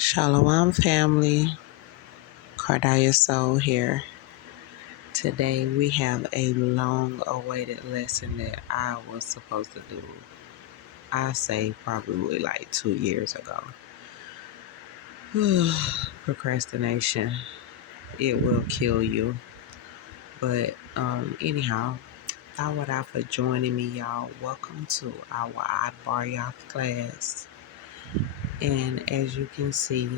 Shalom family, KARADYAH'S here. Today we have a long awaited lesson that I was supposed to do, I say probably like 2 years ago. Procrastination, it will kill you. But anyhow, thought for joining me, y'all. Welcome to our Ibaryath class. And as you can see,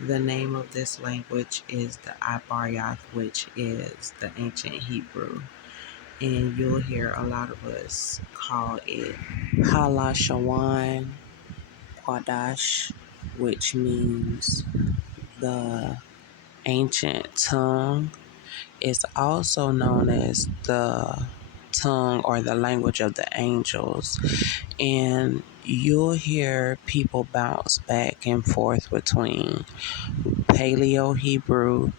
the name of this language is the Ibaryath, which is the ancient Hebrew. And you'll hear a lot of us call it Halashawan Kwadash, which means the ancient tongue. It's also known as the tongue or the language of the angels. And you'll hear people bounce back and forth between Paleo Hebrew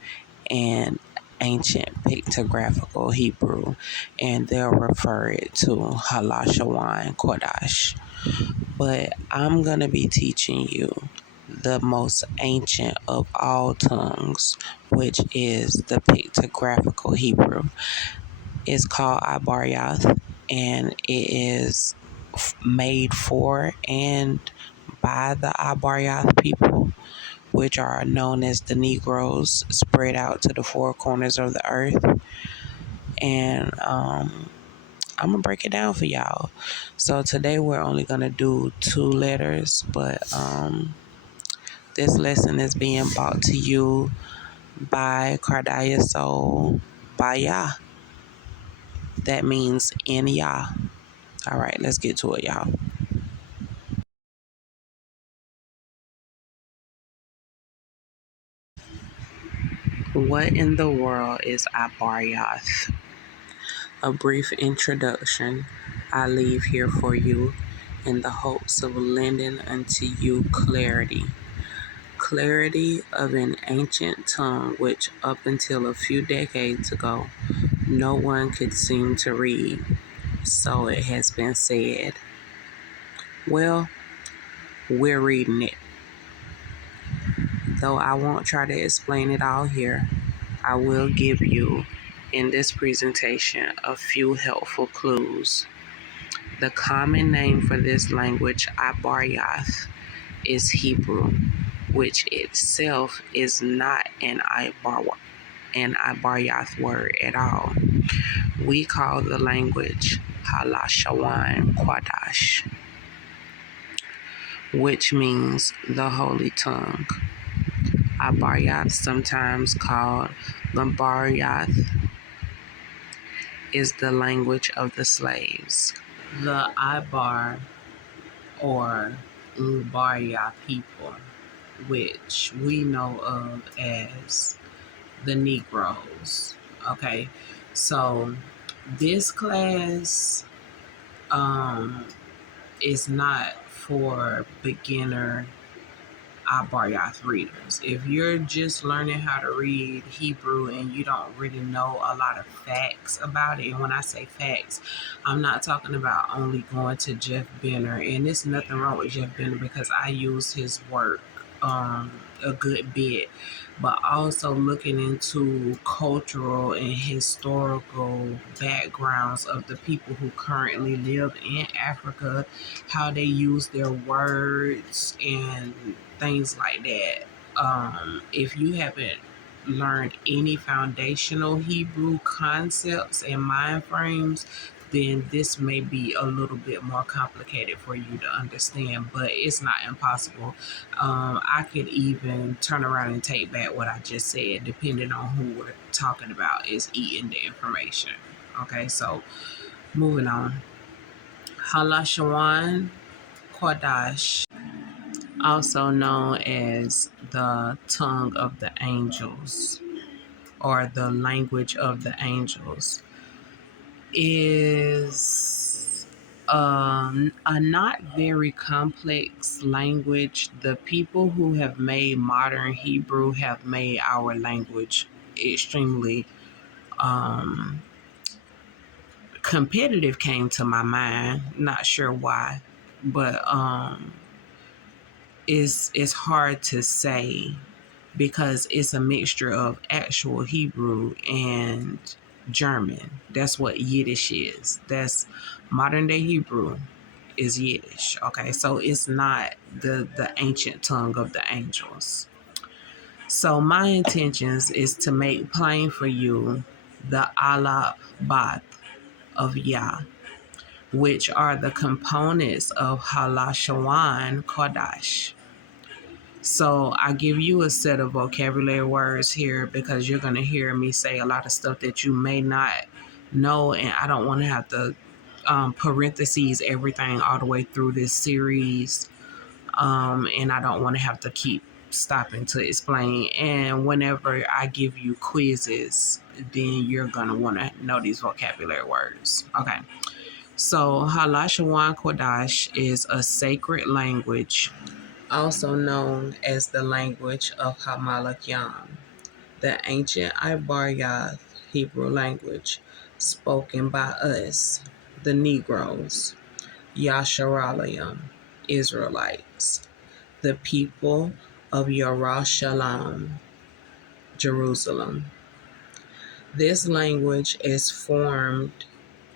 and ancient pictographical Hebrew, and they'll refer it to Halashawan Kodash. But I'm going to be teaching you the most ancient of all tongues, which is the pictographical Hebrew. It's called Ibaryath, and it is made for and by the Ibaryath people, which are known as the Negroes, spread out to the four corners of the earth. And I'm going to break it down for y'all. So today we're only going to do 2 letters, but this lesson is being brought to you by KARADYAH'S by Yah. That means in Yah. All right, let's get to it, y'all. What in the world is Ibaryath? A brief introduction I leave here for you in the hopes of lending unto you clarity of an ancient tongue which up until a few decades ago no one could seem to read, so it has been said. Well, we're reading it. Though I won't try to explain it all here, I will give you in this presentation a few helpful clues. The common name for this language, Ibaryath, is Hebrew, which itself is not an Ibaryath word at all. We call the language Halashawan Kwadash, which means the holy tongue. Ibaryath, sometimes called Ibaryath, is the language of the slaves. The Ibar or Ibarya people, which we know of as the Negroes. Okay, so this class is not for beginner Ibaryath readers. If you're just learning how to read Hebrew and you don't really know a lot of facts about it, and when I say facts, I'm not talking about only going to Jeff Benner, and there's nothing wrong with Jeff Benner because I use his work a good bit, but also looking into cultural and historical backgrounds of the people who currently live in Africa, how they use their words and things like that. If you haven't learned any foundational Hebrew concepts and mind frames, then this may be a little bit more complicated for you to understand, but it's not impossible. I could even turn around and take back what I just said, depending on who we're talking about is eating the information. Okay, so moving on. Halashawan Kwadash, also known as the tongue of the angels or the language of the angels, is a not very complex language. The people who have made modern Hebrew have made our language extremely competitive, came to my mind. Not sure why, but it's hard to say because it's a mixture of actual Hebrew and German. That's what Yiddish is. That's modern day Hebrew is Yiddish. Okay, so it's not the ancient tongue of the angels. So my intentions is to make plain for you the AlapBath of Yah, which are the components of Halashawan Kodash. So I give you a set of vocabulary words here because you're going to hear me say a lot of stuff that you may not know, and I don't want to have to parentheses everything all the way through this series, and I don't want to have to keep stopping to explain. And whenever I give you quizzes, then you're going to want to know these vocabulary words. Okay. So Halashawan Kodash is a sacred language, also known as the language of Hamalakyan, the ancient Ibaryath Hebrew language spoken by us, the Negroes, Yasharaliyam, Israelites, the people of Yerushalayim, Jerusalem. This language is formed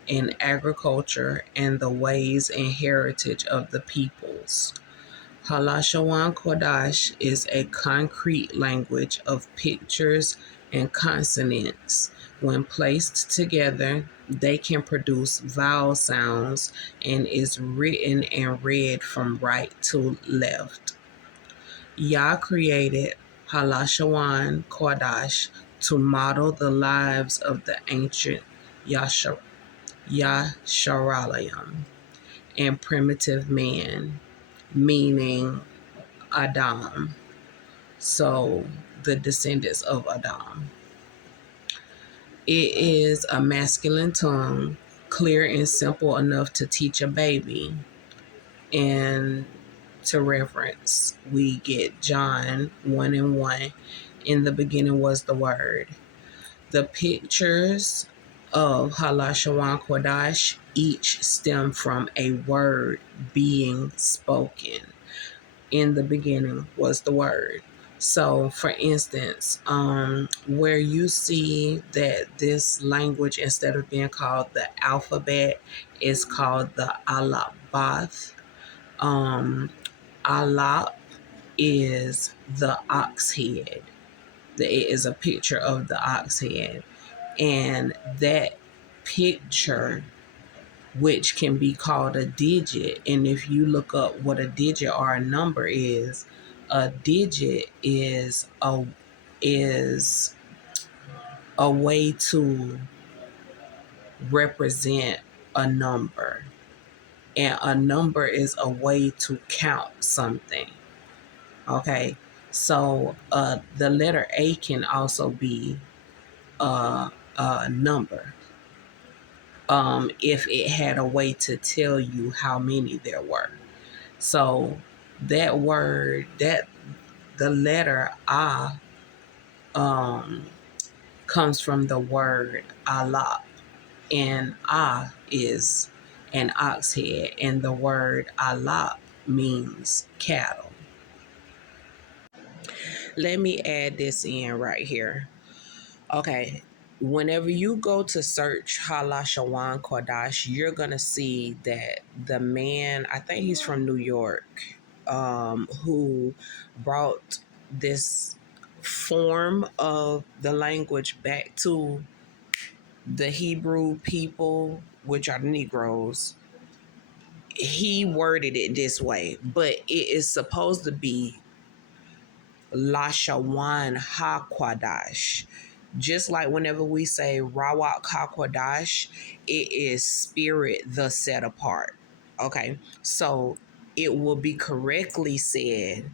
in agriculture and the ways and heritage of the peoples. Halashawan Kodash is a concrete language of pictures and consonants. When placed together, they can produce vowel sounds and is written and read from right to left. Yah created Halashawan Kodash to model the lives of the ancient Yasharaliyam and primitive man, meaning Adam, so the descendants of Adam. It is a masculine tongue, clear and simple enough to teach a baby. And to reference, we get John 1:1. In the beginning was the Word. The pictures of Halashawan Kodash each stem from a word being spoken. In the beginning was the Word. So, for instance, where you see that this language, instead of being called the alphabet, is called the AlapBath. Alap is the ox head. It is a picture of the ox head. And that picture, which can be called a digit, and if you look up what a digit or a number is, a digit is a way to represent a number, and a number is a way to count something. Okay, so the letter A can also be a number, if it had a way to tell you how many there were. So that word, that the letter A, comes from the word alap, and A is an ox head, and the word alap means cattle. Let me add this in right here. Okay, whenever you go to search Halashawan Kodash, you're going to see that the man, I think he's from New York, who brought this form of the language back to the Hebrew people, which are Negroes. He worded it this way, but it is supposed to be Lashawan HaKwadash. Just like whenever we say Rawak HaKwadash, it is spirit the set apart. Okay, so it will be correctly said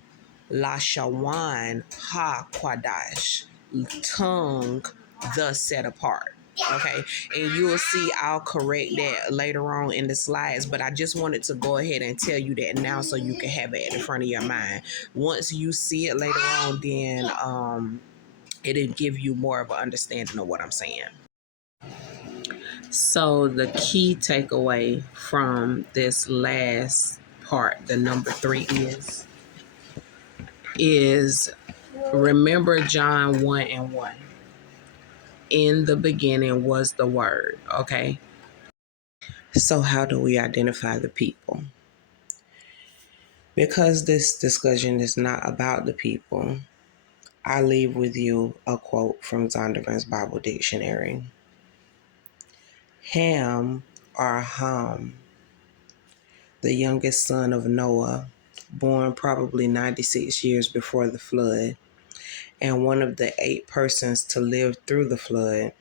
Lashawan HaKwadash, tongue the set apart. Okay, and you will see I'll correct that later on in the slides, but I just wanted to go ahead and tell you that now so you can have it at the front of your mind. Once you see it later on, then it'll give you more of an understanding of what I'm saying. So the key takeaway from this last part, the number 3, is is remember John 1 and 1. In the beginning was the Word, okay? So, how do we identify the people? Because this discussion is not about the people, I leave with you a quote from Zondervan's Bible Dictionary. Ham, or Ham, the youngest son of Noah, born probably 96 years before the flood, and one of the 8 persons to live through the flood,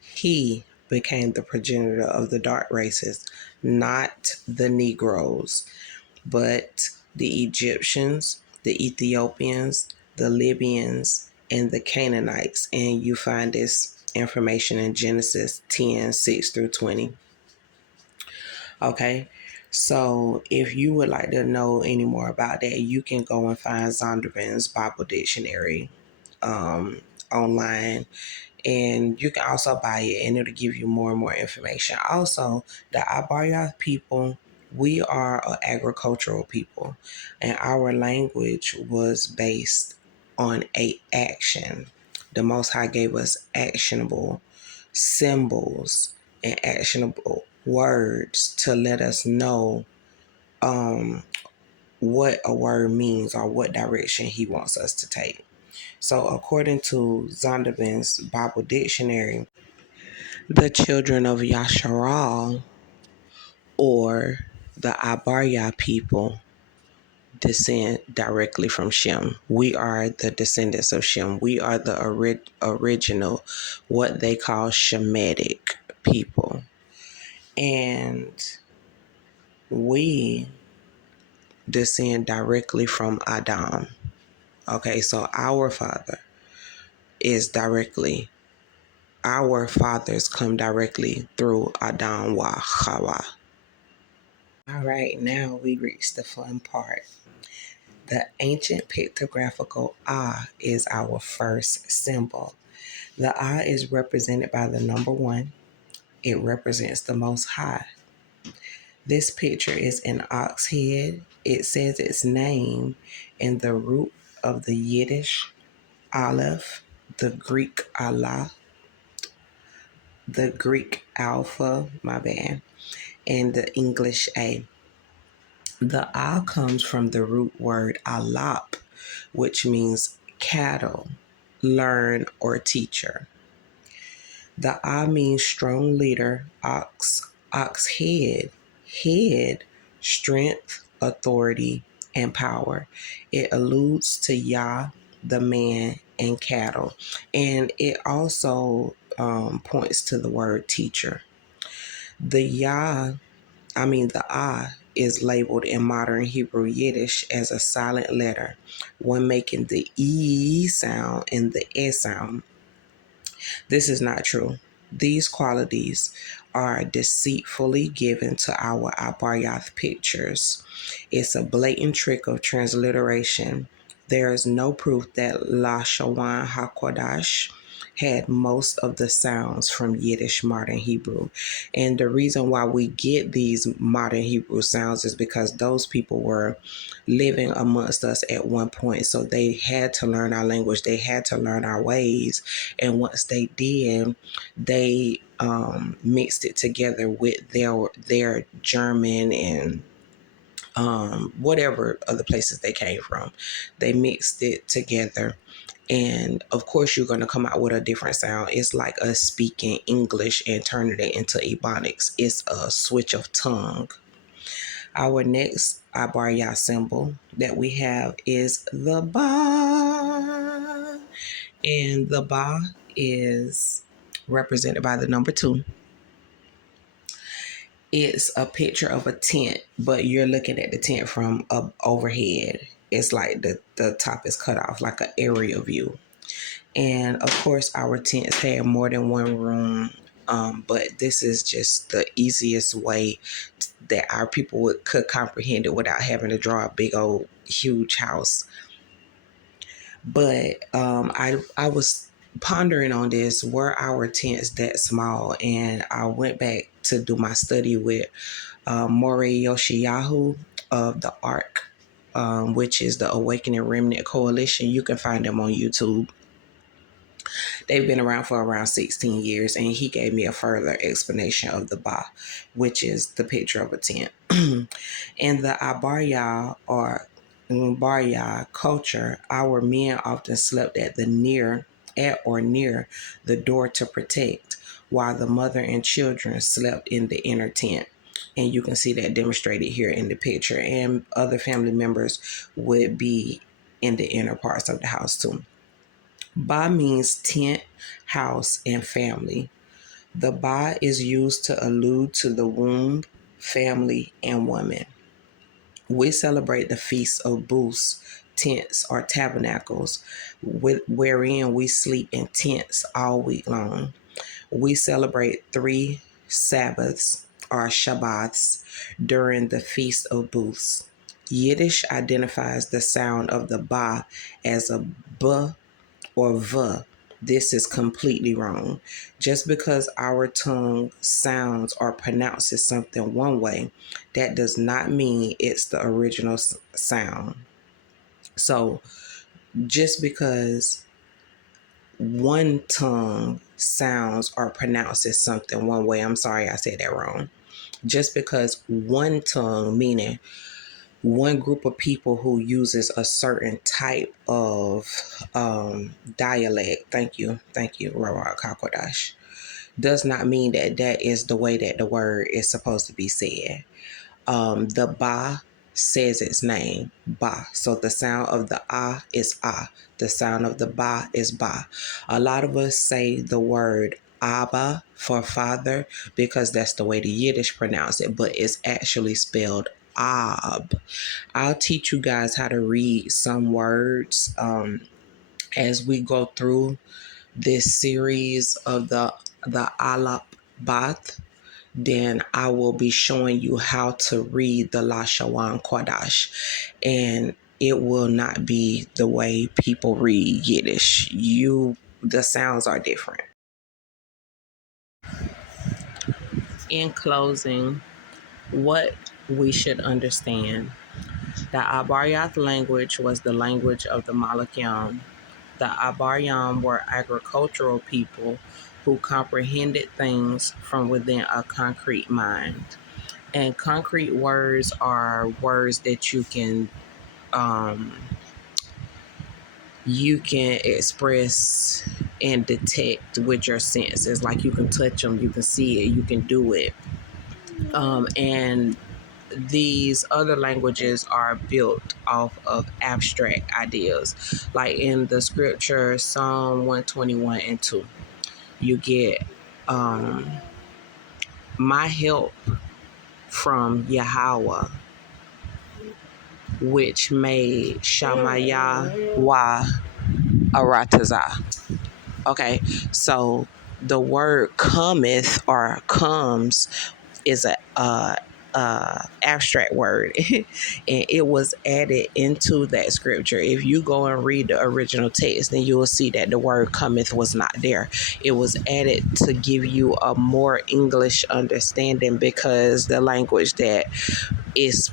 he became the progenitor of the dark races, not the Negroes, but the Egyptians, the Ethiopians, the Libyans, and the Canaanites. And you find this information in Genesis 10:6-20. Okay, so if you would like to know any more about that, you can go and find Zondervan's Bible Dictionary online, and you can also buy it, and it'll give you more and more information. Also, the Ibaryath people, we are an agricultural people, and our language was based on a action. The Most High gave us actionable symbols and actionable words to let us know what a word means or what direction he wants us to take. So, according to Zondervan's Bible Dictionary, the children of Yasharal, or the Ibarya people, descend directly from Shem. We are the descendants of Shem. We are the original, what they call Shemitic people. And we descend directly from Adam. Okay, so our fathers come directly through Adam wa Hawa. All right, now we reach the fun part. The ancient pictographical Ah is our first symbol. The Ah is represented by the number 1. It represents the Most High. This picture is an ox head. It says its name in the root of the Yiddish Aleph, the Greek Allah, the Greek Alpha, and the English A. The A comes from the root word alap, which means cattle, learn, or teacher. The A means strong leader, ox head, strength, authority, and power. It alludes to Yah, the man, and cattle. And it also points to the word teacher. The A is labeled in modern Hebrew Yiddish as a silent letter, one making the E sound and the E sound. This is not true. These qualities are deceitfully given to our Ibaryath pictures. It's a blatant trick of transliteration. There is no proof that Lashawan HaKodash had most of the sounds from Yiddish modern Hebrew. And the reason why we get these modern Hebrew sounds is because those people were living amongst us at one point. So they had to learn our language. They had to learn our ways. And once they did, they mixed it together with their German and whatever other places they came from. They mixed it together. And of course, you're going to come out with a different sound. It's like us speaking English and turning it into Ebonics. It's a switch of tongue. Our next Ibarya symbol that we have is the Ba. And the Ba is represented by the number 2. It's a picture of a tent, but you're looking at the tent from up overhead. It's like the top is cut off, like an aerial view. And of course, our tents have more than one room, but this is just the easiest way that our people could comprehend it without having to draw a big old huge house. But I was pondering on this. Were our tents that small? And I went back to do my study with Moreh Yoshiyahu of the Ark which is the Awakening Remnant Coalition. You can find them on YouTube. They've been around for around 16 years, and he gave me a further explanation of the Ba, which is the picture of a tent. In the Ibaryath or Ibaryath culture, our men often slept at or near the door to protect, while the mother and children slept in the inner tent. And you can see that demonstrated here in the picture. And other family members would be in the inner parts of the house too. Ba means tent, house, and family. The Ba is used to allude to the womb, family, and woman. We celebrate the Feast of Booths, tents, or tabernacles, wherein we sleep in tents all week long. We celebrate 3 Sabbaths or Shabbats during the Feast of Booths. Yiddish identifies the sound of the Ba as a B or V. This is completely wrong. Just because our tongue sounds or pronounces something one way, that does not mean it's the original sound. So just because one tongue sounds or pronounces something one way, I'm sorry I said that wrong. Just because one tongue, meaning one group of people who uses a certain type of dialect, thank you, Rawat Kakodash, does not mean that that is the way that the word is supposed to be said. The Ba says its name, Ba. So the sound of the Ah is Ah. The sound of the Ba is Ba. A lot of us say the word Abba for father because that's the way the Yiddish pronounce it, but it's actually spelled Ab. I'll teach you guys how to read some words as we go through this series of the AlapBath. Then I will be showing you how to read the Lashawan Kodash, and it will not be the way people read Yiddish. The sounds are different. In closing, what we should understand. The Ibaryath language was the language of the Malakyam. The Ibaryam were agricultural people who comprehended things from within a concrete mind. And concrete words are words that you can express and detect with your senses. Like you can touch them, you can see it, you can do it. And these other languages are built off of abstract ideas. Like in the scripture, Psalm 121 and 2, you get my help from Yahweh, which made Shamayah wa Aratazah. Okay, so the word cometh or comes is a abstract word, and it was added into that scripture. If you go and read the original text, then you will see that the word cometh was not there. It was added to give you a more English understanding, because the language that is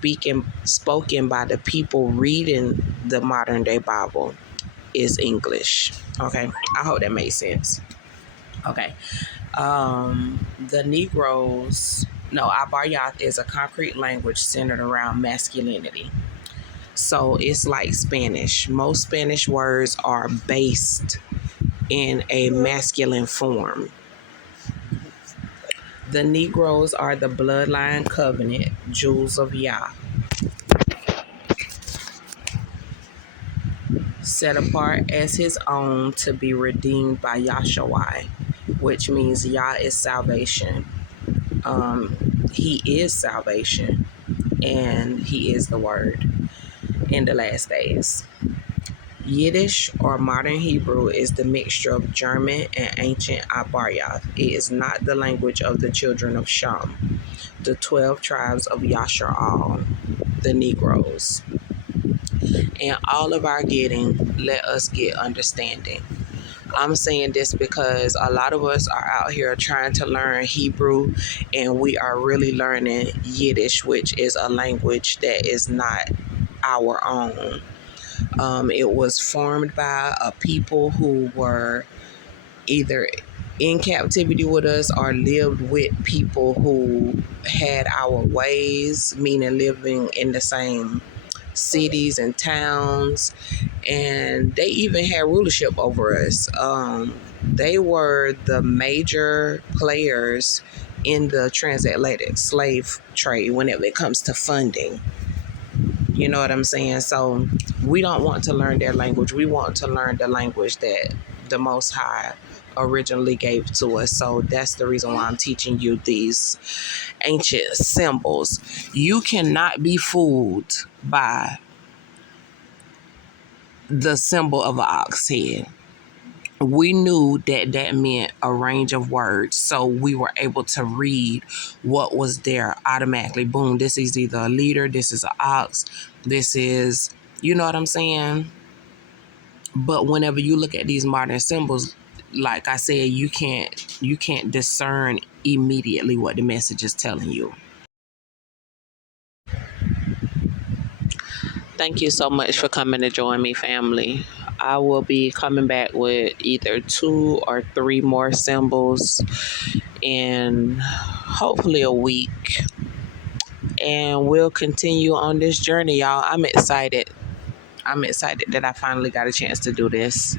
spoken by the people reading the modern day Bible is English. Okay, I hope that makes sense. Okay. The Negroes, no, Ibaryath is a concrete language centered around masculinity. So it's like Spanish. Most Spanish words are based in a masculine form. The Negroes are the bloodline covenant, jewels of Yah, set apart as his own to be redeemed by Yahshua, which means Yah is salvation. He is salvation, and he is the word in the last days. Yiddish or modern Hebrew is the mixture of German and ancient Ibaryath. It is not the language of the children of Shem, the 12 tribes of Yasharal, the Negroes. In all of our getting, let us get understanding. I'm saying this because a lot of us are out here trying to learn Hebrew, and we are really learning Yiddish, which is a language that is not our own. It was formed by a people who were either in captivity with us or lived with people who had our ways, meaning living in the same cities and towns, and they even had rulership over us. They were the major players in the transatlantic slave trade whenever it comes to funding. You know what I'm saying? So we don't want to learn their language. We want to learn the language that the Most High originally gave to us. So that's the reason why I'm teaching you these ancient symbols. You cannot be fooled by the symbol of an ox head. We knew that that meant a range of words, so we were able to read what was there automatically. Boom, this is either a leader, this is an ox, this is, you know what I'm saying? But whenever you look at these modern symbols, like I said, you can't discern immediately what the message is telling you. Thank you so much for coming to join me, family. I will be coming back with either 2 or 3 more symbols in hopefully a week. And we'll continue on this journey, y'all. I'm excited. I'm excited that I finally got a chance to do this.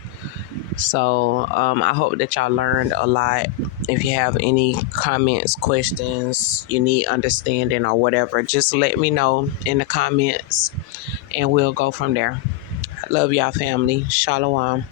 So I hope that y'all learned a lot. If you have any comments, questions, you need understanding or whatever, just let me know in the comments and we'll go from there. I love y'all, family. Shalom.